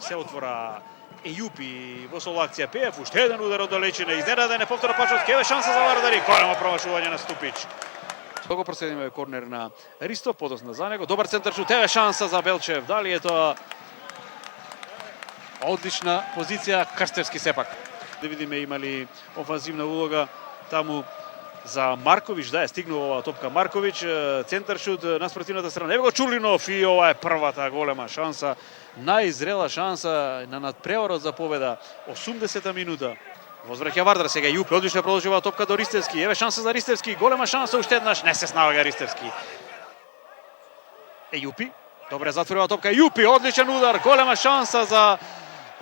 се отвора Ејупи во сол акција Пеев, уште еден удар од далечина, изненаден е повторно Пачовски, еве шанса за Вардари, големо промашување на Ступич. Го проследиме корнер на Ристов, подосна за него, добар центар шут, еве шанса за Белчев, дали е тоа одлична позиција, Крстевски сепак. Да видиме има ли офанзивна улога таму за Марковиќ, да е стигнува оваа топка Марковиќ, центар шут на спротивната страна. Еве го Чулинов и ова е првата голема шанса, најзрела шанса на надпреварот за победа, 80-та минута. Возвраќа Вардар, сега Јупи, одлично продолжи оваа топка до Ристевски. Еве шанса за Ристевски, голема шанса уште еднаш, не се сналага Ристевски. Јупи, добре затвори оваа топка, Јупи, одличен удар, голема шанса за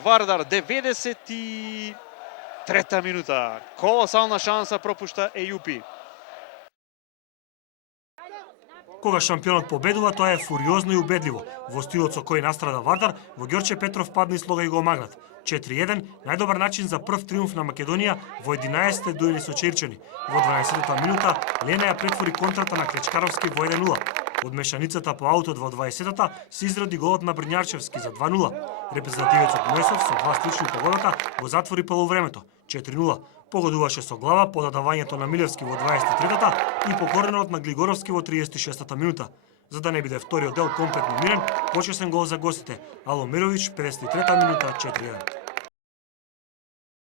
Вардар, 93-та минута. Колосална шанса пропушта Ејупи. Кога шампионот победува, тоа е фуриозно и убедливо. Во стилот со кој настрада Вардар, во Ѓорче Петров падна и слога и го магнат. 4-1, најдобар начин за прв триумф на Македонија во 11-те дуели со Чирчани. Во 12-та минута Лена ја претвори контрата на Клечкаровски во 1-0. Од мешаницата по аутот во 20-та се изроди голот на Брњарчевски за 2-0. Репрезентативецот Мојсов со два слични погодока го затвори полувремето 4-0. Погодуваше со глава по додавањето на Милевски во 23-та и по коренот на Глигоровски во 36-та минута. За да не биде вториот дел комплетно мирен, почесен гол за гостите. Ало Мировиќ, 53-та минута, 4-1.